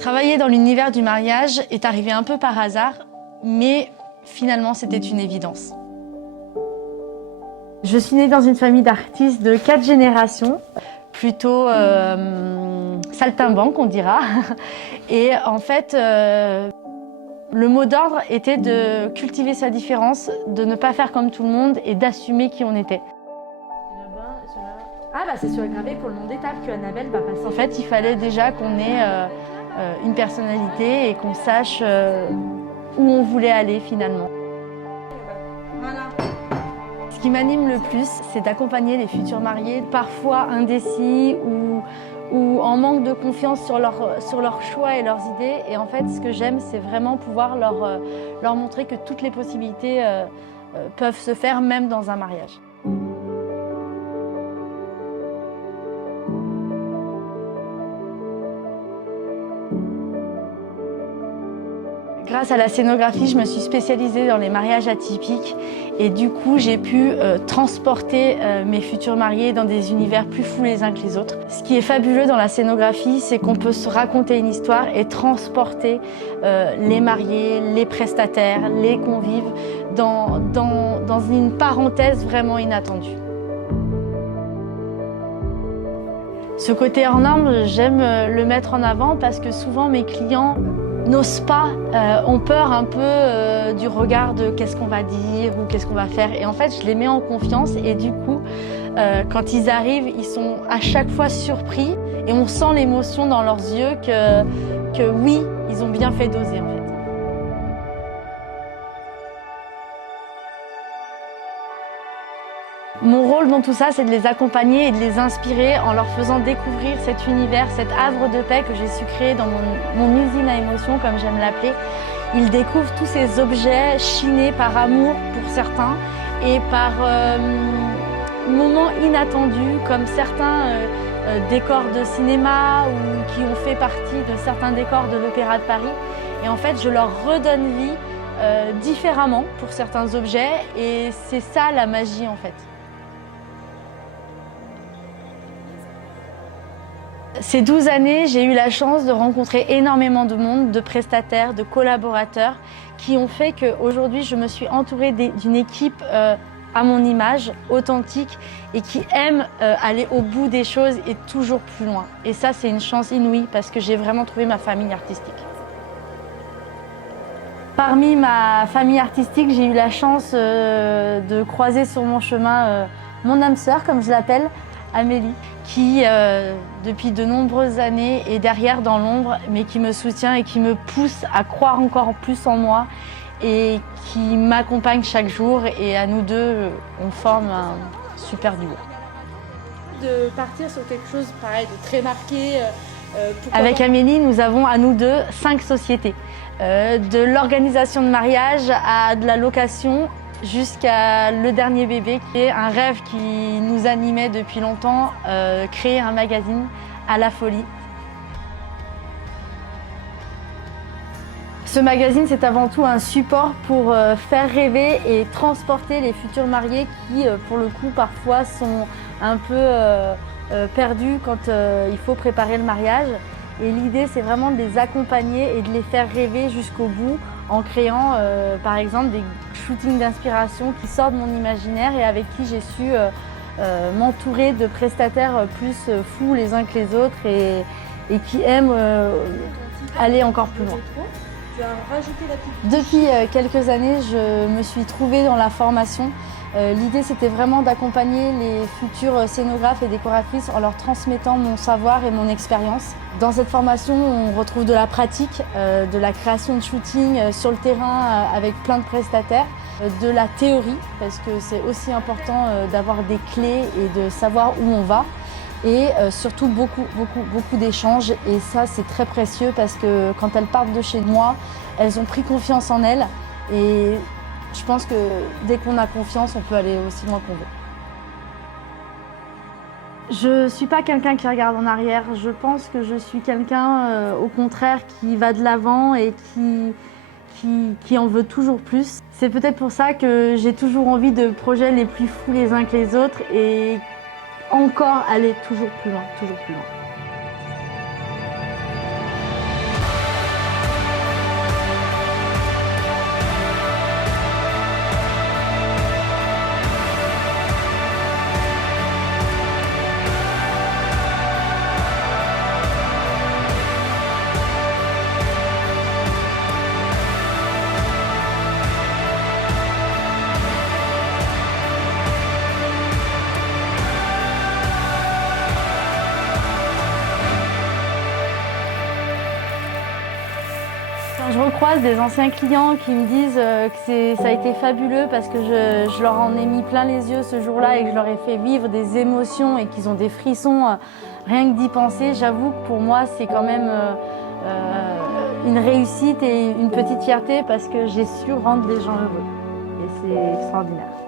Travailler dans l'univers du mariage est arrivé un peu par hasard, mais finalement c'était une évidence. Je suis née dans une famille d'artistes de 4 générations, plutôt saltimbanque on dira. Et en fait, le mot d'ordre était de cultiver sa différence, de ne pas faire comme tout le monde et d'assumer qui on était. Ah bah c'est sur le gravé pour le nom d'étape que Annabelle va passer. En fait, il fallait déjà qu'on ait une personnalité et qu'on sache où on voulait aller finalement. Voilà. Ce qui m'anime le plus, c'est d'accompagner les futurs mariés, parfois indécis ou en manque de confiance sur leurs choix et leurs idées. Et en fait, ce que j'aime, c'est vraiment pouvoir leur montrer que toutes les possibilités peuvent se faire même dans un mariage. Grâce à la scénographie, je me suis spécialisée dans les mariages atypiques et du coup, j'ai pu transporter mes futurs mariés dans des univers plus fous les uns que les autres. Ce qui est fabuleux dans la scénographie, c'est qu'on peut se raconter une histoire et transporter les mariés, les prestataires, les convives dans une parenthèse vraiment inattendue. Ce côté hors norme, j'aime le mettre en avant parce que souvent mes clients n'osent pas, ont peur un peu du regard de qu'est-ce qu'on va dire ou qu'est-ce qu'on va faire. Et en fait, je les mets en confiance et du coup, quand ils arrivent, ils sont à chaque fois surpris et on sent l'émotion dans leurs yeux que oui, ils ont bien fait d'oser en fait. Mon rôle dans tout ça, c'est de les accompagner et de les inspirer en leur faisant découvrir cet univers, cet havre de paix que j'ai su créer dans mon usine à émotions, comme j'aime l'appeler. Ils découvrent tous ces objets chinés par amour pour certains et par moments inattendus, comme certains décors de cinéma ou qui ont fait partie de certains décors de l'Opéra de Paris. Et en fait, je leur redonne vie différemment pour certains objets et c'est ça la magie en fait. Ces 12 années, j'ai eu la chance de rencontrer énormément de monde, de prestataires, de collaborateurs qui ont fait qu'aujourd'hui, je me suis entourée d'une équipe à mon image, authentique et qui aime aller au bout des choses et toujours plus loin. Et ça, c'est une chance inouïe parce que j'ai vraiment trouvé ma famille artistique. Parmi ma famille artistique, j'ai eu la chance de croiser sur mon chemin mon âme sœur, comme je l'appelle, Amélie, qui depuis de nombreuses années est derrière dans l'ombre, mais qui me soutient et qui me pousse à croire encore plus en moi et qui m'accompagne chaque jour. Et à nous deux, on forme un super duo. De partir sur quelque chose pareil, de très marqué. Avec Amélie, nous avons à nous deux 5 sociétés. De l'organisation de mariage à de la location, jusqu'à le dernier bébé, qui est un rêve qui nous animait depuis longtemps, créer un magazine à la folie. Ce magazine, c'est avant tout un support pour faire rêver et transporter les futurs mariés qui, pour le coup, parfois sont un peu perdus quand il faut préparer le mariage. Et l'idée, c'est vraiment de les accompagner et de les faire rêver jusqu'au bout en créant, par exemple, des shootings d'inspiration qui sortent de mon imaginaire et avec qui j'ai su m'entourer de prestataires plus fous les uns que les autres et qui aiment aller encore plus loin. Depuis quelques années, je me suis trouvée dans la formation. L'idée, c'était vraiment d'accompagner les futurs scénographes et décoratrices en leur transmettant mon savoir et mon expérience. Dans cette formation, on retrouve de la pratique, de la création de shooting sur le terrain avec plein de prestataires, de la théorie, parce que c'est aussi important d'avoir des clés et de savoir où on va. Et surtout beaucoup d'échanges. Et ça, c'est très précieux parce que quand elles partent de chez moi, elles ont pris confiance en elles. Et je pense que dès qu'on a confiance, on peut aller aussi loin qu'on veut. Je ne suis pas quelqu'un qui regarde en arrière. Je pense que je suis quelqu'un, au contraire, qui va de l'avant et qui en veut toujours plus. C'est peut-être pour ça que j'ai toujours envie de projets les plus fous les uns que les autres et encore aller toujours plus loin, toujours plus loin. croise des anciens clients qui me disent que ça a été fabuleux parce que je leur en ai mis plein les yeux ce jour-là et que je leur ai fait vivre des émotions et qu'ils ont des frissons rien que d'y penser, j'avoue que pour moi c'est quand même une réussite et une petite fierté parce que j'ai su rendre les gens heureux. Et c'est extraordinaire.